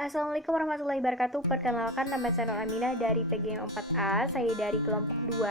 Assalamualaikum warahmatullahi wabarakatuh. Perkenalkan, nama saya Nur Aminah dari PGM 4A. Saya dari kelompok 2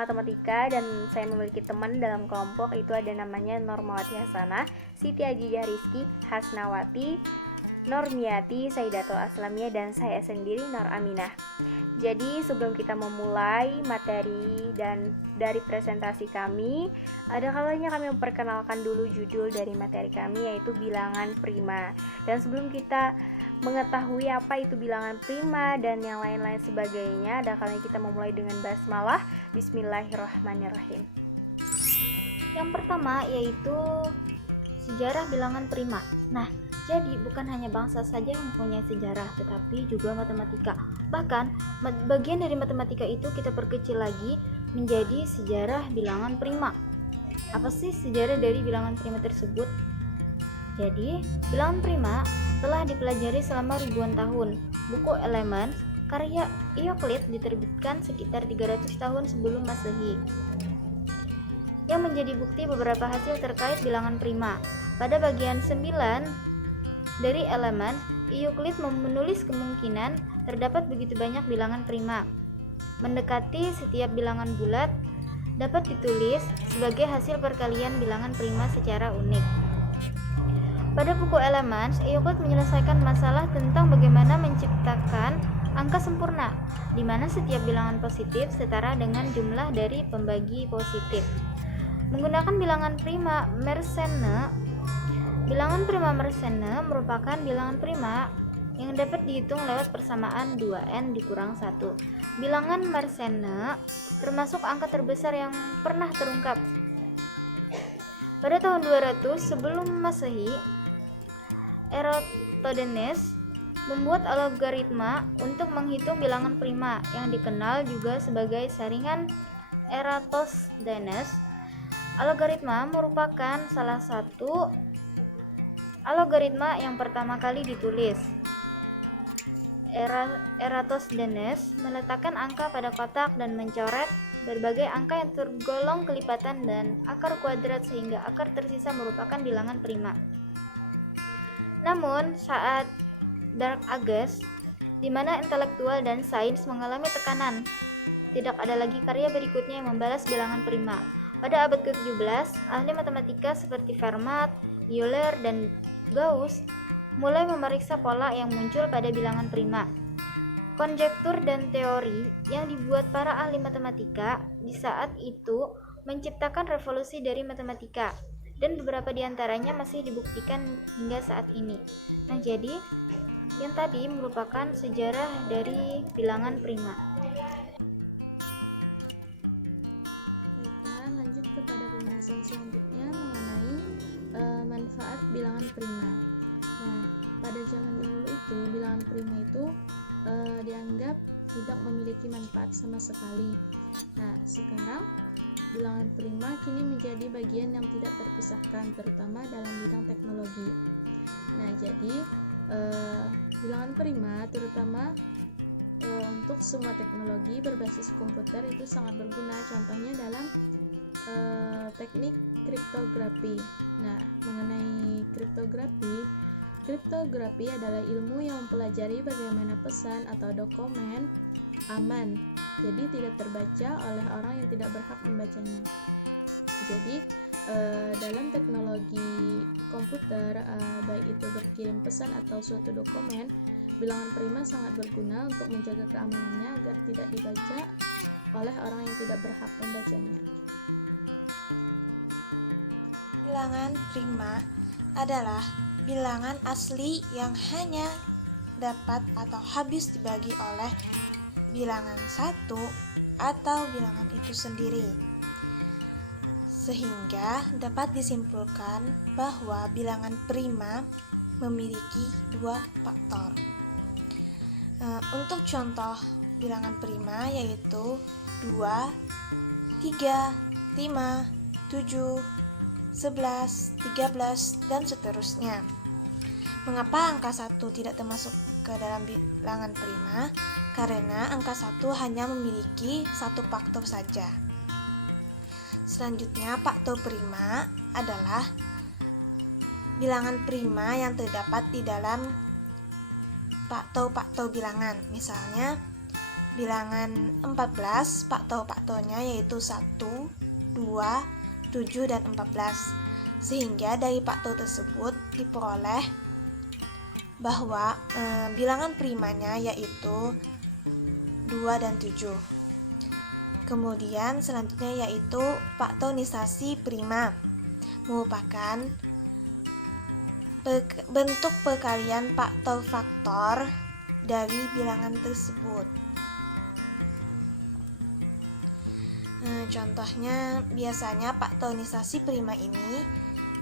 Matematika dan saya memiliki teman dalam kelompok, itu ada namanya Normawati Hasanah, Siti Ajijah Rizky, Hasnawati, Normiati, Saidatul Aslamiyah, dan saya sendiri Nur Aminah. Jadi sebelum kita memulai materi dan dari presentasi kami, ada kalanya kami memperkenalkan dulu judul dari materi kami, yaitu bilangan prima. Dan sebelum kita mengetahui apa itu bilangan prima dan yang lain-lain sebagainya, ada kalanya kita memulai dengan basmalah. Bismillahirrahmanirrahim. Yang pertama yaitu sejarah bilangan prima. Nah, jadi bukan hanya bangsa saja yang mempunyai sejarah, tetapi juga matematika. Bahkan bagian dari matematika itu kita perkecil lagi menjadi sejarah bilangan prima. Apa sih sejarah dari bilangan prima tersebut? Jadi, bilangan prima telah dipelajari selama ribuan tahun. Buku Elements karya Euclid diterbitkan sekitar 300 tahun sebelum Masehi, yang menjadi bukti beberapa hasil terkait bilangan prima. Pada bagian 9 dari Elements, Euclid menulis kemungkinan terdapat begitu banyak bilangan prima. Mendekati setiap bilangan bulat dapat ditulis sebagai hasil perkalian bilangan prima secara unik. Pada buku Elements, Euclid menyelesaikan masalah tentang bagaimana menciptakan angka sempurna, di mana setiap bilangan positif setara dengan jumlah dari pembagi positif. Menggunakan bilangan prima Mersenne, bilangan prima Mersenne merupakan bilangan prima yang dapat dihitung lewat persamaan 2n dikurang 1. Bilangan Mersenne termasuk angka terbesar yang pernah terungkap. Pada tahun 200 sebelum Masehi, Eratosthenes membuat algoritma untuk menghitung bilangan prima yang dikenal juga sebagai saringan Eratosthenes. Algoritma merupakan salah satu algoritma yang pertama kali ditulis. Eratosthenes meletakkan angka pada kotak dan mencoret berbagai angka yang tergolong kelipatan dan akar kuadrat sehingga akar tersisa merupakan bilangan prima. Namun, saat Dark Ages, di mana intelektual dan sains mengalami tekanan, tidak ada lagi karya berikutnya yang membalas bilangan prima. Pada abad ke-17, ahli matematika seperti Fermat, Euler, dan Gauss mulai memeriksa pola yang muncul pada bilangan prima. Konjektur dan teori yang dibuat para ahli matematika di saat itu menciptakan revolusi dari matematika, dan beberapa di antaranya masih dibuktikan hingga saat ini. Nah, jadi yang tadi merupakan sejarah dari bilangan prima. Baiklah, lanjut kepada pembahasan selanjutnya mengenai manfaat bilangan prima. Nah, pada zaman dahulu itu bilangan prima itu dianggap tidak memiliki manfaat sama sekali. Nah, sekarang bilangan prima kini menjadi bagian yang tidak terpisahkan, terutama dalam bidang teknologi. Nah, jadi bilangan prima terutama untuk semua teknologi berbasis komputer itu sangat berguna, contohnya dalam teknik kriptografi. Nah, mengenai kriptografi adalah ilmu yang mempelajari bagaimana pesan atau dokumen aman, jadi tidak terbaca oleh orang yang tidak berhak membacanya. Jadi dalam teknologi komputer, baik itu berkirim pesan atau suatu dokumen, bilangan prima sangat berguna untuk menjaga keamanannya agar tidak dibaca oleh orang yang tidak berhak membacanya. Bilangan prima adalah bilangan asli yang hanya dapat atau habis dibagi oleh bilangan satu atau bilangan itu sendiri, sehingga dapat disimpulkan bahwa bilangan prima memiliki dua faktor. Untuk contoh bilangan prima yaitu 2, 3, 5, 7, 11, 13, dan seterusnya. Mengapa angka 1 tidak termasuk ke dalam bilangan prima? Karena angka 1 hanya memiliki satu faktor saja. Selanjutnya, faktor prima adalah bilangan prima yang terdapat di dalam faktor bilangan. Misalnya bilangan 14, faktornya yaitu 1, 2, 7, dan 14. Sehingga dari faktor tersebut diperoleh bahwa bilangan primanya yaitu 2 dan 7. Kemudian selanjutnya yaitu faktorisasi prima, merupakan bentuk perkalian faktor-faktor dari bilangan tersebut. Contohnya, biasanya faktorisasi prima ini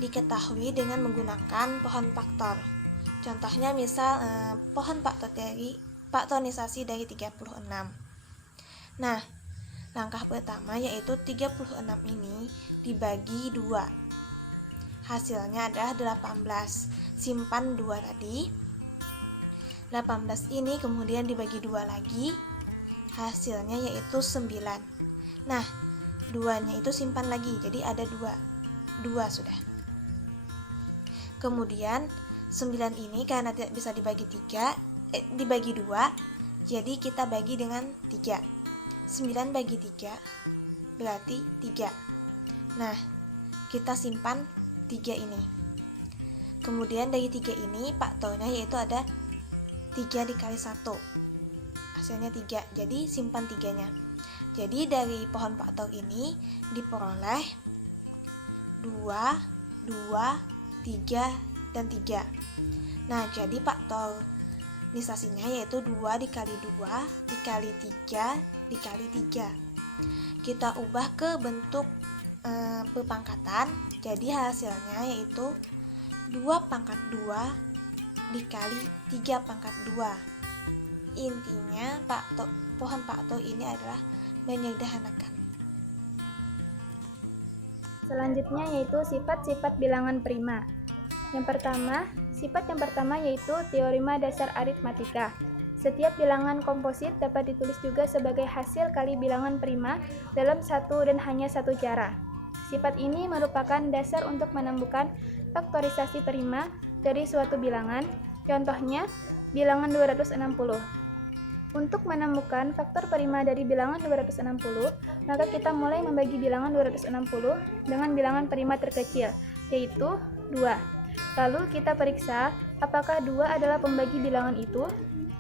diketahui dengan menggunakan pohon faktor. Contohnya misal pohon faktorisasi dari 36. Nah, langkah pertama yaitu 36 ini dibagi 2. Hasilnya adalah 18. Simpan 2 tadi. 18 ini kemudian dibagi 2 lagi. Hasilnya yaitu 9. Nah, 2-nya itu simpan lagi. Jadi ada 2 sudah. Kemudian 9 ini karena tidak bisa dibagi 2, jadi kita bagi dengan 3. 9 bagi 3 berarti 3. Nah, kita simpan 3 ini. Kemudian dari 3 ini faktornya yaitu ada 3 dikali 1. Hasilnya 3. Jadi simpan 3-nya. Jadi dari pohon faktor ini diperoleh 2, 3, dan 3. Nah, jadi faktorisasinya yaitu 2 dikali 2 dikali 3 dikali 3. Kita ubah ke bentuk perpangkatan. Jadi hasilnya yaitu 2 pangkat 2 dikali 3 pangkat 2. Intinya pohon faktor ini adalah menyederhanakan. Selanjutnya yaitu sifat-sifat bilangan prima. Sifat yang pertama yaitu teorema dasar aritmatika. Setiap bilangan komposit dapat ditulis juga sebagai hasil kali bilangan prima dalam satu dan hanya satu cara. Sifat ini merupakan dasar untuk menemukan faktorisasi prima dari suatu bilangan. Contohnya, bilangan 260. Untuk menemukan faktor prima dari bilangan 260, maka kita mulai membagi bilangan 260 dengan bilangan prima terkecil, yaitu 2. Lalu kita periksa apakah 2 adalah pembagi bilangan itu.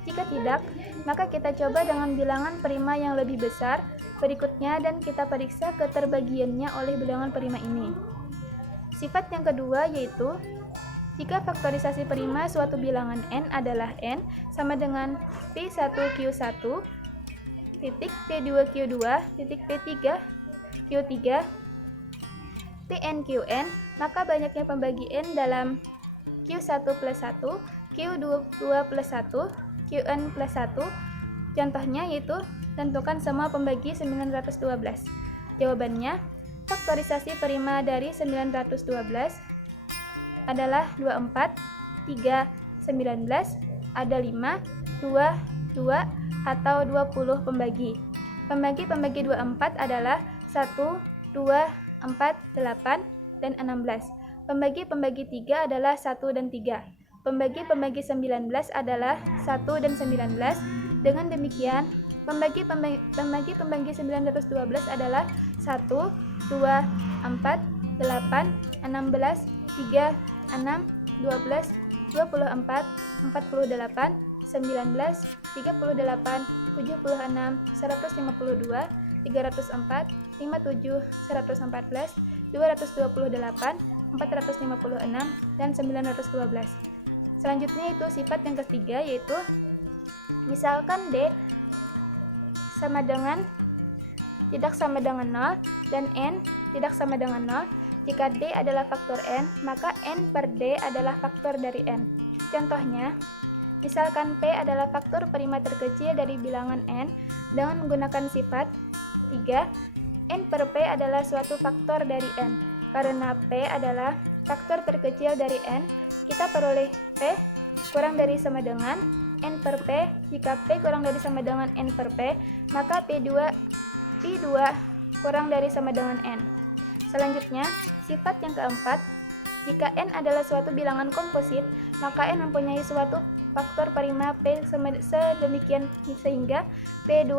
Jika tidak, maka kita coba dengan bilangan prima yang lebih besar berikutnya dan kita periksa keterbagiannya oleh bilangan prima ini. Sifat yang kedua yaitu jika faktorisasi prima suatu bilangan n adalah n sama dengan P1Q1 titik P2Q2 titik P3Q3 PNQN, maka banyaknya pembagi n dalam Q1 plus 1, Q2 plus 1, Qn plus 1. Contohnya yaitu tentukan semua pembagi 912. Jawabannya, faktorisasi prima dari 912 adalah 24, 3, 19, ada 5, 2, 2, atau 20 pembagi. Pembagi 24 adalah 1, 2, 4, 8, dan 16. Pembagi 3 adalah 1 dan 3. Pembagi 19 adalah 1 dan 19. Dengan demikian, pembagi 912 adalah 1, 2, 4, 8, 16, 3, 6, 12, 24, 48, 19, 38, 76, 152, 304, 57, 114, 228, 456, dan 912. Selanjutnya itu sifat yang ketiga yaitu misalkan D tidak sama dengan 0 dan N tidak sama dengan 0. Jika D adalah faktor N, maka N per D adalah faktor dari N. Contohnya, misalkan P adalah faktor prima terkecil dari bilangan N dengan menggunakan sifat 3, N per P adalah suatu faktor dari N. Karena P adalah faktor terkecil dari N, kita peroleh P kurang dari sama dengan N per P. Jika P kurang dari sama dengan N per P, maka P2 kurang dari sama dengan N. Selanjutnya, sifat yang keempat, jika N adalah suatu bilangan komposit, maka N mempunyai suatu faktor prima P sedemikian sehingga P2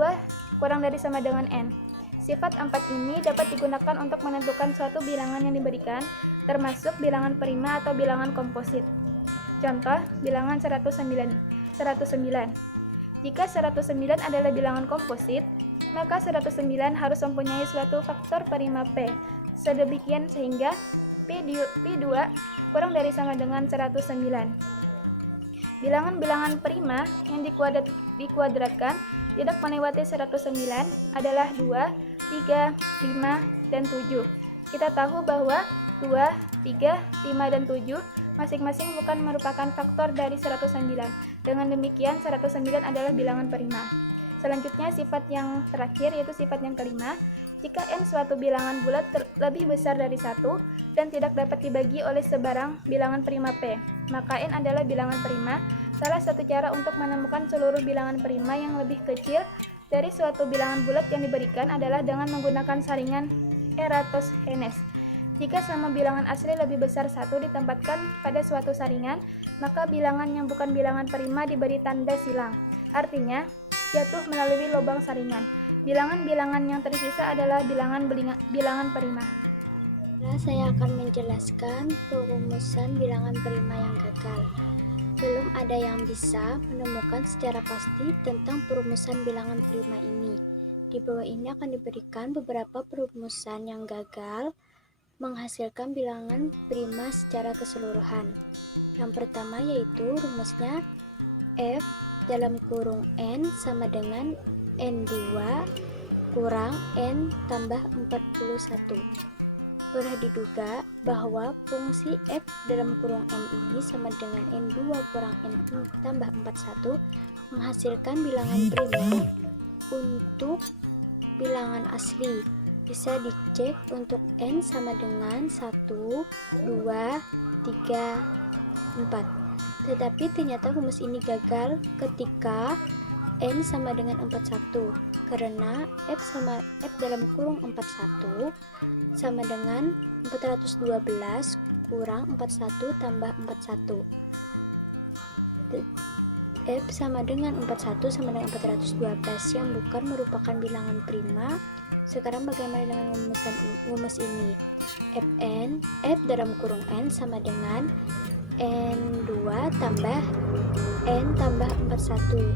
kurang dari sama dengan N. Sifat 4 ini dapat digunakan untuk menentukan suatu bilangan yang diberikan, termasuk bilangan prima atau bilangan komposit. Contoh, bilangan 109. Jika 109 adalah bilangan komposit, maka 109 harus mempunyai suatu faktor prima P sedemikian sehingga P2 kurang dari sama dengan 109. Bilangan-bilangan prima yang dikuadratkan tidak melewati 109 adalah 2, 3, 5, dan 7. Kita tahu bahwa 2, 3, 5, dan 7 masing-masing bukan merupakan faktor dari 109. Dengan demikian, 109 adalah bilangan prima. Selanjutnya, sifat yang terakhir yaitu sifat yang kelima. Jika N suatu bilangan bulat lebih besar dari 1 dan tidak dapat dibagi oleh sebarang bilangan prima P, maka N adalah bilangan prima. Salah satu cara untuk menemukan seluruh bilangan prima yang lebih kecil dari suatu bilangan bulat yang diberikan adalah dengan menggunakan saringan Eratosthenes. Jika sama bilangan asli lebih besar 1 ditempatkan pada suatu saringan, maka bilangan yang bukan bilangan prima diberi tanda silang. Artinya, jatuh melalui lubang saringan. Bilangan-bilangan yang tersisa adalah bilangan prima. Saya akan menjelaskan perumusan bilangan prima yang gagal. Belum ada yang bisa menemukan secara pasti tentang perumusan bilangan prima ini. Di bawah ini akan diberikan beberapa perumusan yang gagal menghasilkan bilangan prima secara keseluruhan. Yang pertama yaitu rumusnya F dalam kurung N sama dengan N2 kurang N tambah 41. Sudah diduga bahwa fungsi F dalam kurung N ini sama dengan N2 kurang N tambah 41 menghasilkan bilangan prima untuk bilangan asli. Bisa dicek untuk N sama dengan 1, 2, 3, 4. Tetapi ternyata rumus ini gagal ketika N sama dengan 41 karena F dalam kurung 41 sama dengan 412 kurang 41 tambah 41. F sama dengan 41 sama dengan 412 yang bukan merupakan bilangan prima. Sekarang bagaimana dengan rumus ini? F dalam kurung N sama dengan N2 tambah N tambah 41.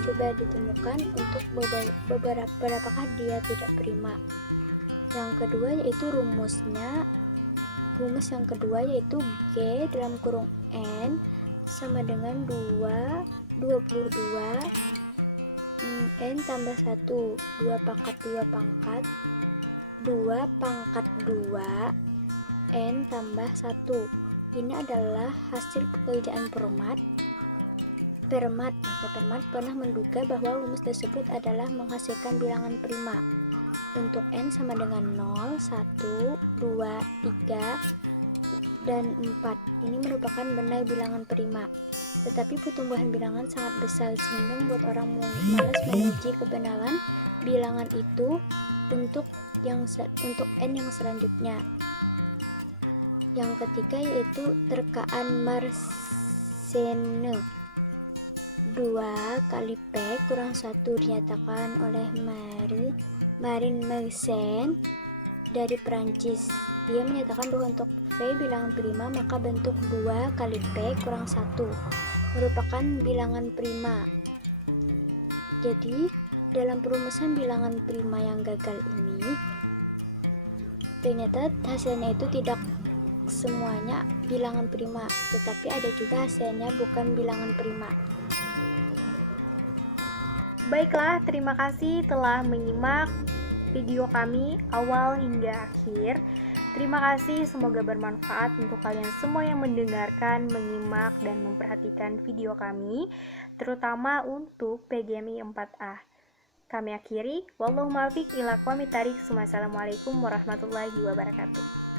Coba ditemukan untuk berapakah dia tidak prima. Yang kedua yaitu rumus yang kedua yaitu G dalam kurung N sama dengan 22 N tambah 1 2 pangkat 2 pangkat 2 pangkat 2 N tambah 1. Ini adalah hasil pekerjaan Fermat pernah menduga bahwa rumus tersebut adalah menghasilkan bilangan prima untuk N sama dengan 0, 1, 2, 3, dan 4. Ini merupakan benar bilangan prima. Tetapi pertumbuhan bilangan sangat besar sehingga membuat orang malas menguji kebenaran bilangan itu untuk N yang selanjutnya. Yang ketiga yaitu terkaan Mersenne. 2 kali P kurang 1 dinyatakan oleh Marin Mersenne dari Perancis. Dia menyatakan bahwa untuk V bilangan prima maka bentuk 2 kali P kurang 1 merupakan bilangan prima. Jadi dalam perumusan bilangan prima yang gagal ini ternyata hasilnya itu tidak semuanya bilangan prima, tetapi ada juga hasilnya bukan bilangan prima. Baiklah, terima kasih telah menyimak video kami awal hingga akhir. Terima kasih, semoga bermanfaat untuk kalian semua yang mendengarkan, menyimak, dan memperhatikan video kami, terutama untuk PGMI 4A. Kami akhiri, wallahu muwaffiq ila aqwamit thoriq. Wassalamualaikum warahmatullahi wabarakatuh.